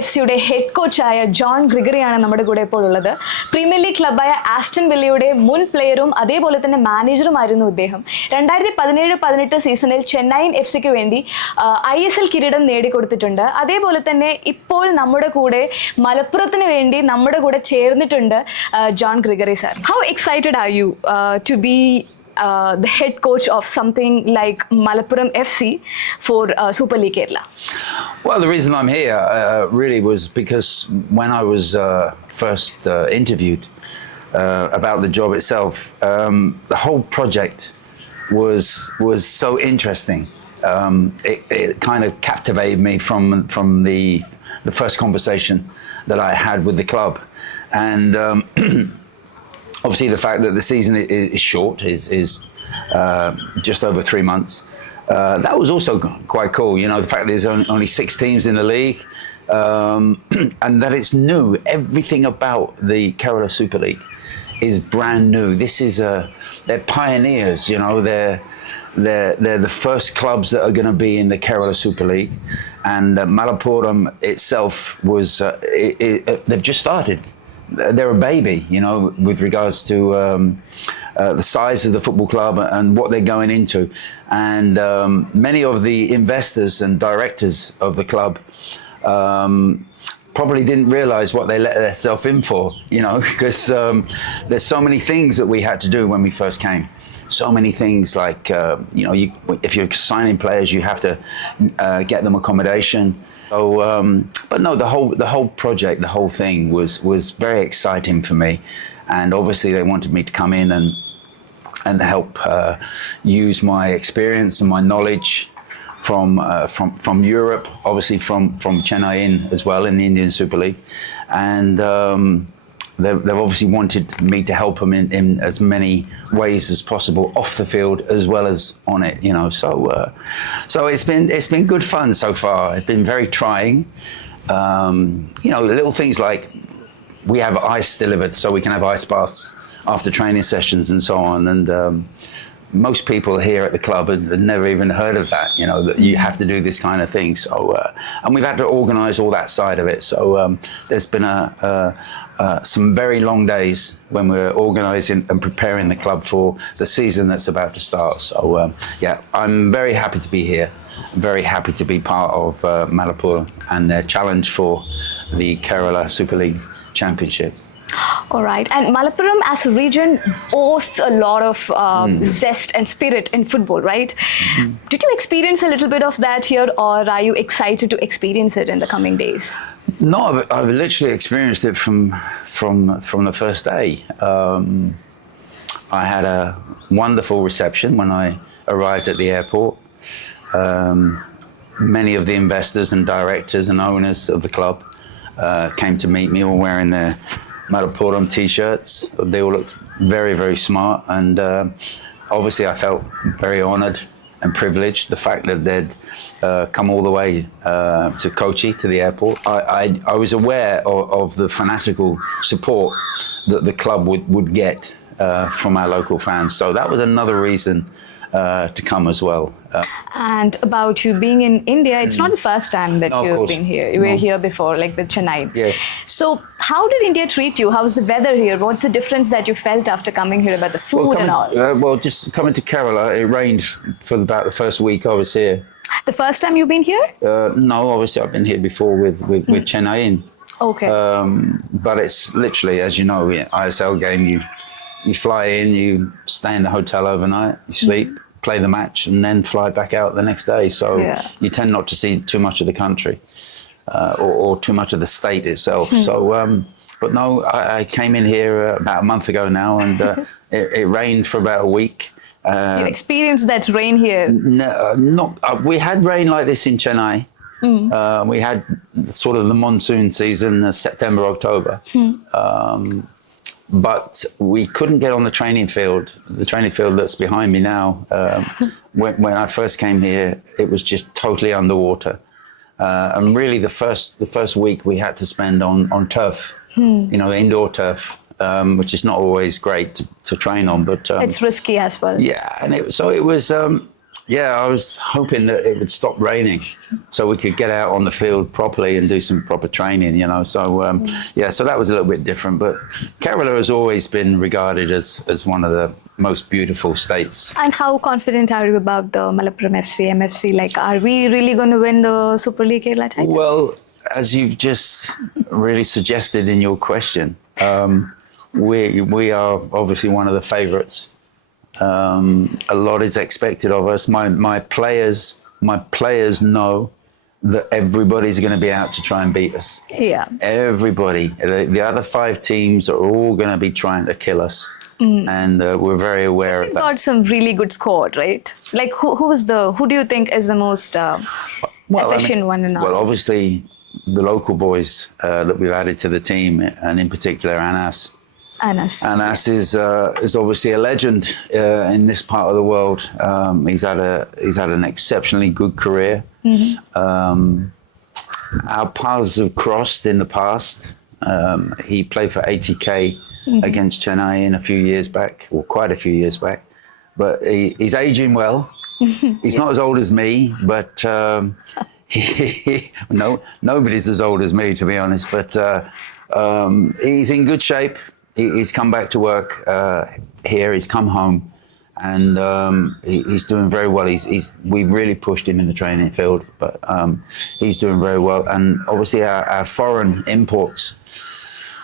FC-യുടെ head കോച്ചായ John ഗ്രിഗറിയാണ് നമ്മുടെ കൂടെ ഇപ്പോൾ ഉള്ളത്. പ്രീമിയർ ലീഗ് ക്ലബ്ബായ ആസ്റ്റൺ വില്ലയുടെ മുൻ പ്ലെയറും അതേപോലെ തന്നെ മാനേജറുമായിരുന്നു ഇദ്ദേഹം. 2017-18 സീസണിൽ ചെന്നൈയിൻ FC-ക്ക് വേണ്ടി ISL കിരീടം നേടിക്കൊടുത്തിട്ടുണ്ട്. അതേപോലെ തന്നെ ഇപ്പോൾ നമ്മുടെ കൂടെ മലപ്പുറത്തിന് വേണ്ടി നമ്മുടെ കൂടെ ചേർന്നിട്ടുണ്ട് John Gregory sir. How excited are you to be the head coach of something like Malappuram FC for Super League Kerala? Well, the reason I'm here really was because when I was first interviewed about the job itself, the whole project was so interesting. It kind of captivated me from the first conversation that I had with the club, and obviously the fact that the season is short, is just over 3 months. That was also quite cool, you know, the fact that there's only 6 teams in the league, and that it's new. Everything about the Kerala Super League is brand new. This is they're pioneers, you know, they're the first clubs that are going to be in the Kerala Super League, and Malappuram itself was they've just started. They're a baby, you know, with regards to the size of the football club and what they're going into. And many of the investors and directors of the club probably didn't realise what they let themselves in for, you know, because there's so many things that we had to do when we first came. So many things like, you know, if you're signing players, you have to get them accommodation. So, but no, the whole project, the whole thing was very exciting for me, and obviously they wanted me to come in and help use my experience and my knowledge from Europe, obviously from Chennai as well in the Indian Super League, and they've obviously wanted me to help them in as many ways as possible off the field as well as on it, you know. So it's been good fun so far. It's been very trying. You know, little things like we have ice delivered so we can have ice baths after training sessions and so on. And most people here at the club had never even heard of that, you know, that you have to do this kind of thing. So and we've had to organise all that side of it. So there's been some very long days when we're organising and preparing the club for the season that's about to start. So yeah, I'm very happy to be here. I'm very happy to be part of Malappuram and their challenge for the Kerala Super League Championship. All right. And Malappuram as a region boasts a lot of zest and spirit in football, right? Did you experience a little bit of that here, or are you excited to experience it in the coming days? No, I've literally experienced it from the first day. I had a wonderful reception when I arrived at the airport. Many of the investors and directors and owners of the club came to meet me, all wearing their Malappuram t-shirts. They all looked very, very smart, and obviously I felt very honoured and privileged, the fact that they'd come all the way to Kochi, to the airport. I was aware of the fanatical support that the club would get from our local fans, so that was another reason to come as well. And about you being in India, it's not the first time that you've been here. You were here before, like with Chennai. Yes. So how did India treat you? How's the weather here? What's the difference that you felt after coming here about the food and all? Well, just coming to Kerala, it rained for about the first week I was here. The first time you've been here? No, obviously I've been here before with Chennai. Okay. But it's literally, as you know, ISL game, you fly in, you stay in the hotel overnight, you sleep, play the match, and then fly back out the next day. So you tend not to see too much of the country or too much of the state itself. So, but no, I came in here about a month ago now, and it rained for about a week. You experienced that rain here? No, not. We had rain like this in Chennai. We had sort of the monsoon season, September, October. But we couldn't get on the training field that's behind me now. When I first came here, it was just totally underwater. And really the first week we had to spend on turf, you know, indoor turf, which is not always great to train on, but it's risky as well. Yeah, and it was Yeah, I was hoping that it would stop raining so we could get out on the field properly and do some proper training, you know. So, yeah, so that was a little bit different. But Kerala has always been regarded as one of the most beautiful states. And how confident are you about the Malappuram FC, MFC? Like, are we really going to win the Super League Kerala title? Well, as you've just really suggested in your question, we are obviously one of the favourites. A lot is expected of us. My players know that everybody's going to be out to try and beat us. Yeah. Everybody. The other 5 teams are all going to be trying to kill us. And we're very aware of that. Got some really good squad, right? Like, who do you think is the most efficient one in our Well, team? obviously, the local boys that we've added to the team, and in particular Anas. Anas. Anas is obviously a legend in this part of the world. He's had an exceptionally good career. Our paths have crossed in the past. He played for 𝗃𝗃𝗃 against Chennai a few years back, or quite a few years back. But he's aging well. He's not as old as me, but nobody's as old as me, to be honest. But he's in good shape. He's come back to work here. He's come home, and he's doing very well. We really pushed him in the training field, but he's doing very well. And obviously, our foreign imports,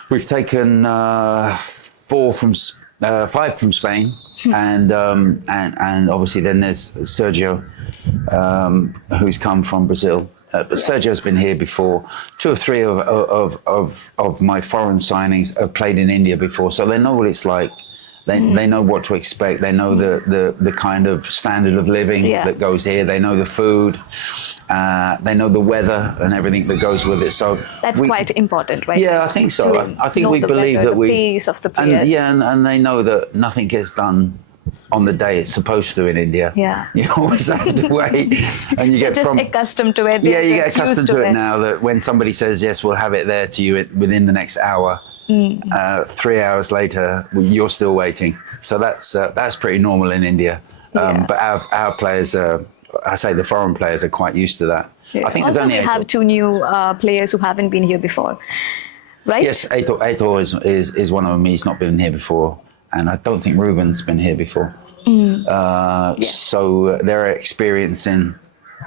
we've taken 5 from Spain, and obviously then there's Sergio, who's come from Brazil. But Sergio's been here before. 2 or 3 of my foreign signings have played in India before, so they know what it's like. They know what to expect. They know the kind of standard of living that goes here. They know the food. They know the weather and everything that goes with it. So that's quite important, right? Yeah, I think so. I think we believe that the pace of the players. And they know that nothing gets done on the day it's supposed to in India. Yeah. You always have to wait, and you get just accustomed to it. Yeah, you get accustomed to it now. That when somebody says yes, we'll have it there to you within the next hour. 3 hours later, you're still waiting. So that's pretty normal in India. But our players, I say the foreign players, are quite used to that. Yeah. I think also, there's only we have 2 new players who haven't been here before, right? Yes, 𝗃𝗃𝗃 is one of them. He's not been here before, and I don't think Ruben's been here before. So they're experiencing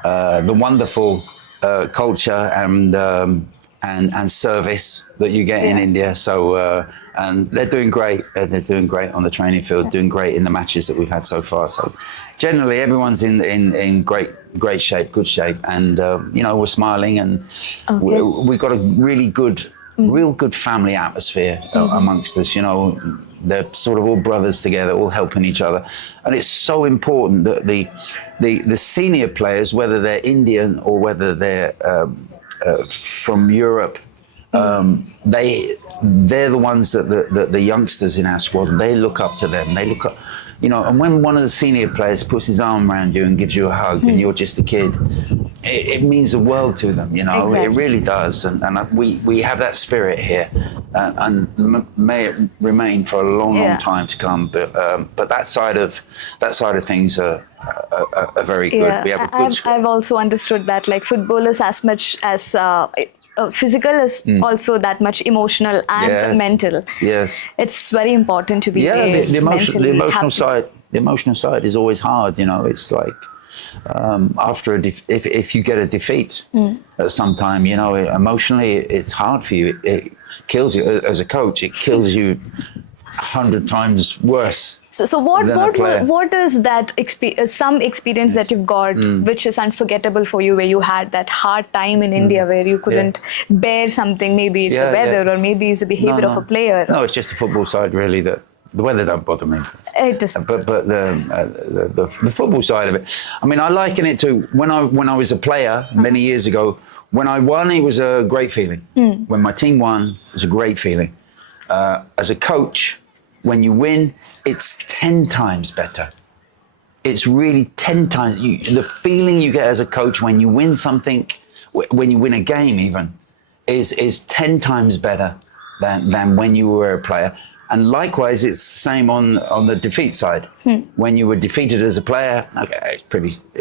the wonderful culture and service that you get in India. So and they're doing great. They're doing great on the training field, doing great in the matches that we've had so far. So generally, everyone's in great shape, good shape, and we're smiling, and we've got a really good, real good family atmosphere amongst us. They're sort of all brothers together, all helping each other, and it's so important that the senior players, whether they're Indian or whether they're from Europe, they're the ones that the youngsters in our squad, they look up to them. They look up, and when one of the senior players puts his arm around you and gives you a hug and you're just a kid, it means the world to them, Exactly. It really does. And we have that spirit here, and may it remain for a long time to come. But that side of things are very good. We have a good squad. I've also understood that, like, football is as much as physical is also that much emotional and mental. Yes, it's very important to be the emotional side is always hard. It's like after if you get a defeat at some time, emotionally it's hard for you. It kills you as a coach. It kills you 100 times worse. So what is that some experience that you've got which is unforgettable for you, where you had that hard time in India where you couldn't bear something? Maybe it's the weather, or maybe it's the behavior of a player. No, it's just the football side, really. That the weather don't bother me. It doesn't. But the football side of it. I mean, I liken it to when I was a player many years ago. When I won, it was a great feeling. When my team won, it was a great feeling. As a coach, when you win, it's 10 times better. It's really 10 times. The feeling you get as a coach when you win something, when you win a game even, is 10 times better than when you were a player. And likewise, it's the same on the defeat side. When you were defeated as a player, okay,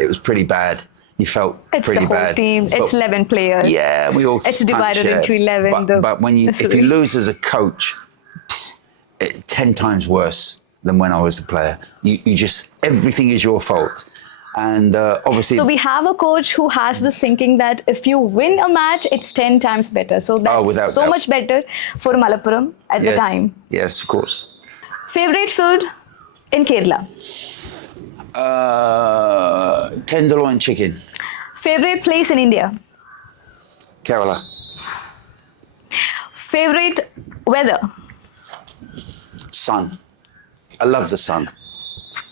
it was pretty bad. You felt It's pretty the whole bad. team. It's 11 players. Yeah, we all. It's divided into 11. But when if you lose as a coach, 10 times worse than when I was a player. You just everything is your fault, and obviously. So we have a coach who has this thinking that if you win a match, it's 10 times better. So that's so much better for Malappuram at the time. Yes, of course. Favorite food in Kerala? Tenderloin chicken. Favorite place in India? Kerala. Favorite weather? Sun. I love the sun.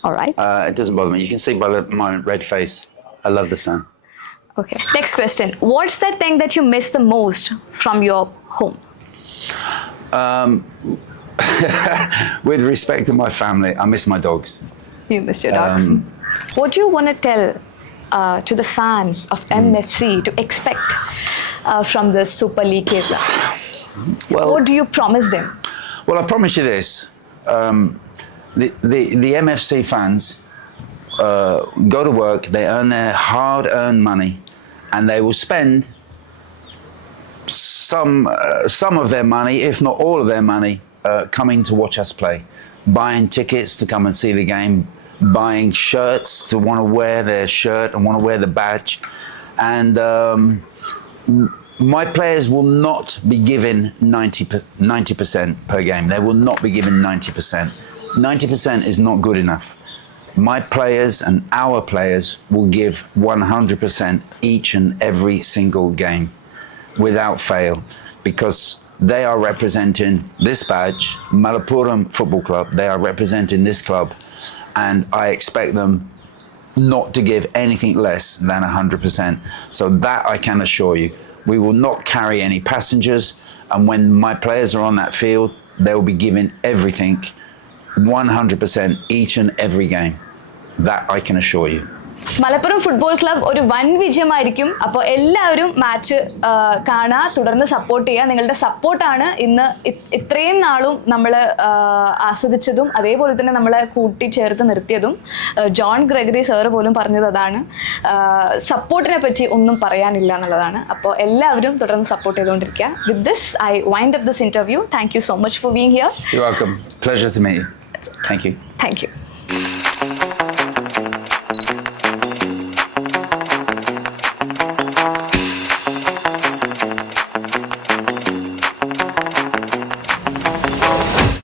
All right. It doesn't bother me. You can see by my red face. I love the sun. Okay. Next question. What's that thing that you miss the most from your home? With respect to my family, I miss my dogs. You missed your dogs. What do you want to tell to the fans of MFC to expect from the Super League Kerala? Well, What do you promise them? Well, I promise you this. The MFC fans go to work, they earn their hard-earned money, and they will spend some of their money, if not all of their money, coming to watch us play, buying tickets to come and see the game, buying shirts to want to wear their shirt and want to wear the badge. And my players will not be given 90% per game. They will not be given 90%. 90% is not good enough. My players and our players will give 100% each and every single game without fail, because they are representing this badge, Malappuram Football Club. They are representing this club, and I expect them not to give anything less than 100%. So that I can assure you. We will not carry any passengers, and when my players are on that field, they will be given everything, 100% each and every game. That I can assure you. Malappuram football club ഒരു വൻ വിജയമായിരിക്കും. അപ്പോൾ എല്ലാവരും match കാണുക, തുടർന്ന് support ചെയ്യുക. നിങ്ങളുടെ സപ്പോർട്ടാണ് ഇന്ന് ഇത്രയും നാളും നമ്മൾ ആസ്വദിച്ചതും അതേപോലെ തന്നെ നമ്മളെ കൂട്ടിച്ചേർത്ത് നിർത്തിയതും. ജോൺ ഗ്രെഗറി സാറ് പോലും പറഞ്ഞത് അതാണ്, സപ്പോർട്ടിനെ പറ്റി ഒന്നും പറയാനില്ല എന്നുള്ളതാണ്. അപ്പോൾ എല്ലാവരും തുടർന്ന് സപ്പോർട്ട് ചെയ്തുകൊണ്ടിരിക്കുക. With this I wind up this interview. Thank you so much for being here. You're welcome. Pleasure to meet you. Thank you. Thank you.